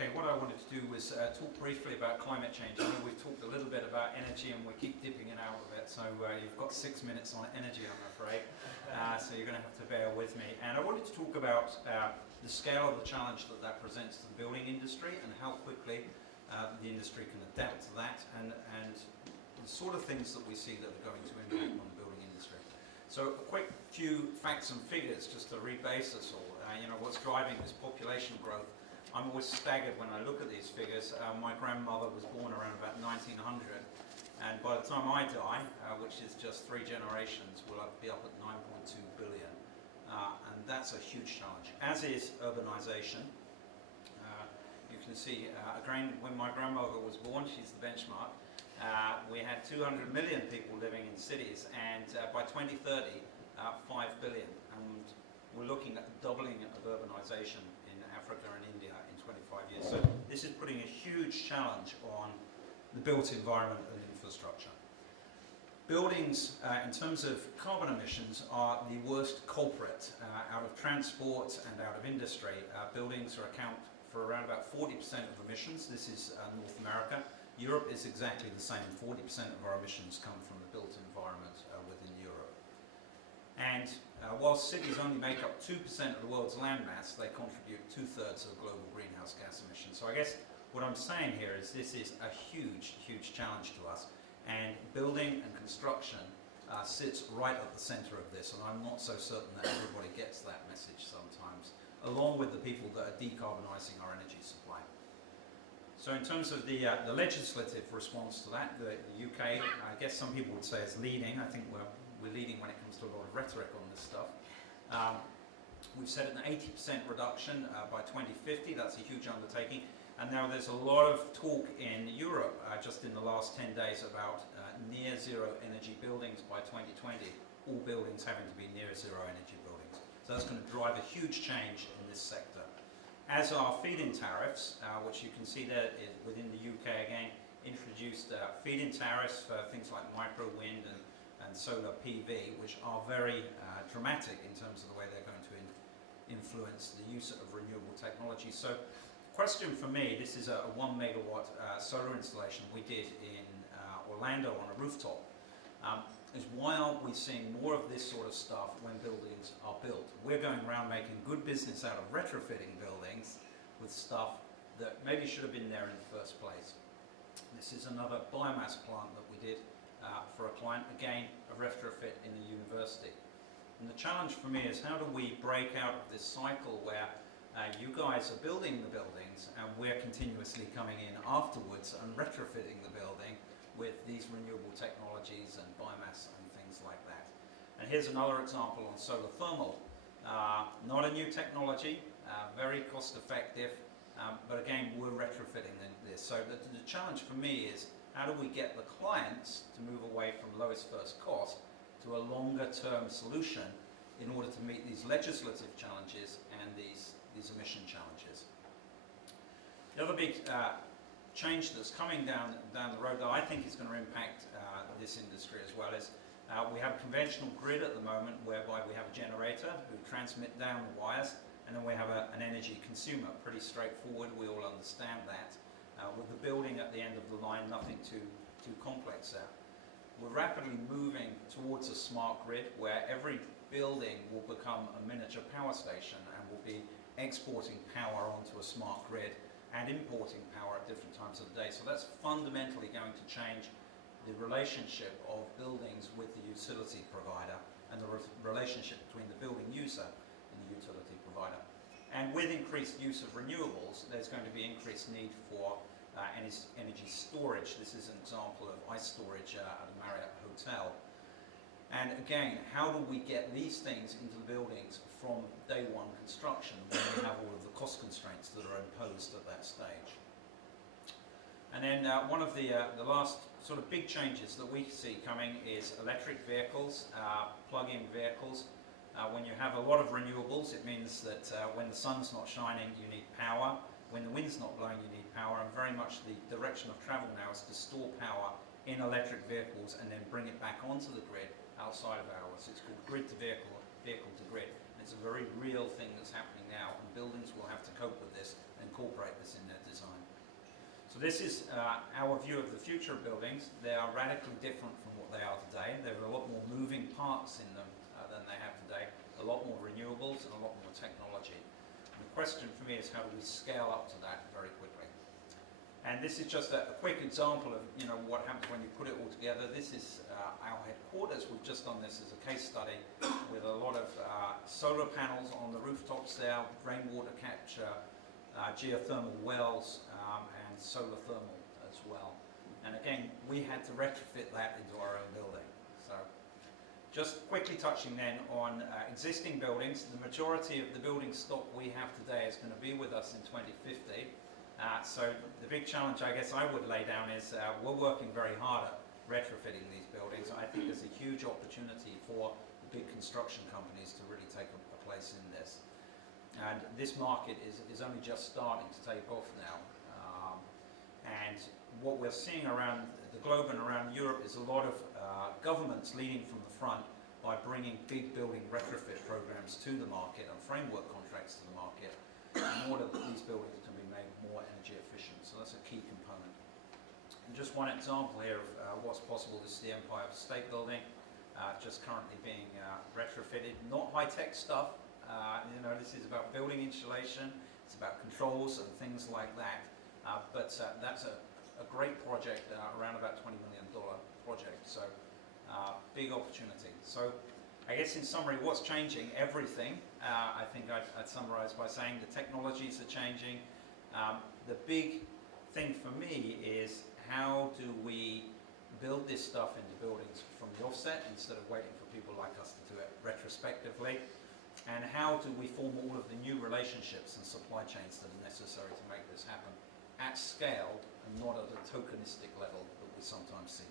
Okay, what I wanted to do was talk briefly about climate change. I know we've talked a little bit about energy and we keep dipping in out of it, so you've got 6 minutes on energy, I'm afraid, so you're going to have to bear with me. And I wanted to talk about the scale of the challenge that that presents to the building industry and how quickly the industry can adapt to that and the sort of things that we see that are going to impact on the building industry. So a quick few facts and figures just to rebase us all. What's driving this population growth. I'm always staggered when I look at these figures. My grandmother was born around about 1900, and by the time I die, which is just 3 generations, we'll be up at 9.2 billion. And that's a huge challenge, as is urbanization. You can see, again, when my grandmother was born, she's the benchmark, we had 200 million people living in cities, and by 2030, 5 billion. And we're looking at the doubling of urbanization in Africa and India in 25 years. So this is putting a huge challenge on the built environment and infrastructure. Buildings, in terms of carbon emissions, are the worst culprit out of transport and out of industry. Buildings account for around about 40% of emissions. This is North America. Europe is exactly the same. 40% of our emissions come from the built environment within Europe. And while cities only make up 2% of the world's land mass, they contribute 2/3 of global greenhouse gas emissions. So I guess what I'm saying here is this is a huge, huge challenge to us. And building and construction sits right at the center of this, and I'm not so certain that everybody gets that message sometimes, along with the people that are decarbonising our energy supply. So in terms of the legislative response to that, the UK, I guess some people would say is leading. I think we're leading when it comes to a lot of rhetoric on this stuff. We've set an 80% reduction by 2050. That's a huge undertaking. And now there's a lot of talk in Europe, just in the last 10 days, about near zero energy buildings by 2020. All buildings having to be near zero energy buildings. So that's going to drive a huge change in this sector. As are feed-in tariffs, which you can see there within the UK again, introduced feed-in tariffs for things like micro wind and solar PV, which are very dramatic in terms of the way they're going to influence the use of renewable technology. So the question for me, this is a 1 megawatt solar installation we did in Orlando on a rooftop, is why aren't we seeing more of this sort of stuff when buildings are built? We're going around making good business out of retrofitting buildings with stuff that maybe should have been there in the first place. This is another biomass plant that we did for a client, again, a retrofit in the university. And the challenge for me is how do we break out of this cycle where you guys are building the buildings and we're continuously coming in afterwards and retrofitting the building with these renewable technologies and biomass and things like that. And here's another example on solar thermal. Not a new technology, very cost effective, but again, we're retrofitting this. So the challenge for me is how do we get the clients to move away from lowest first cost to a longer term solution in order to meet these legislative challenges and these emission challenges. The other big change that's coming down the road that I think is going to impact this industry as well is we have a conventional grid at the moment whereby we have a generator who transmit down the wires, and then we have an energy consumer. Pretty straightforward, we all understand that. With the building at the end of the line, nothing too complex there. We're rapidly moving towards a smart grid where every building will become a miniature power station and will be exporting power onto a smart grid and importing power at different times of the day. So that's fundamentally going to change the relationship of buildings with the utility provider and the relationship between the building user and the utility provider. And with increased use of renewables, there's going to be increased need for energy storage. This is an example of ice storage at a Marriott hotel. And again, how do we get these things into the buildings from day one construction when we have all of the cost constraints that are imposed at that stage? And then one of the last sort of big changes that we see coming is electric vehicles, plug-in vehicles. When you have a lot of renewables, it means that when the sun's not shining, you need power. When the wind's not blowing, you need power. And very much the direction of travel now is to store power in electric vehicles and then bring it back onto the grid outside of hours. It's called grid to vehicle, vehicle to grid. And it's a very real thing that's happening now, and buildings will have to cope with this and incorporate this in their design. So this is our view of the future of buildings. They are radically different from what they are today. There are a lot more moving parts in them than they have today, a lot more renewables and a lot more technology. And the question for me is, how do we scale up to that very quickly? And this is just a quick example of what happens when you put it all together. This is our headquarters. We've just done this as a case study with a lot of solar panels on the rooftops there, rainwater capture, geothermal wells, and solar thermal as well. And again, we had to retrofit that into our own building. So just quickly touching then on existing buildings. The majority of the building stock we have today is going to be with us in 2050. So the big challenge I guess I would lay down is we're working very hard at retrofitting these buildings. I think there's a huge opportunity for the big construction companies to really take a place in this. And this market is only just starting to take off now. And what we're seeing around the globe and around Europe is a lot of governments leading from the front by bringing big building retrofit programs to the market and framework contracts to the market in order that these buildings can be made more energy efficient. So that's a key component. And just one example here of what's possible. This is the Empire State Building, just currently being retrofitted. Not high-tech stuff. This is about building insulation. It's about controls and things like that. But that's a great project, around about $20 million project. So big opportunity. So I guess in summary, what's changing? Everything. I think I'd summarize by saying the technologies are changing. The big thing for me is, how do we build this stuff into buildings from the offset instead of waiting for people like us to do it retrospectively? And how do we form all of the new relationships and supply chains that are necessary to make this happen at scale and not at a tokenistic level that we sometimes see?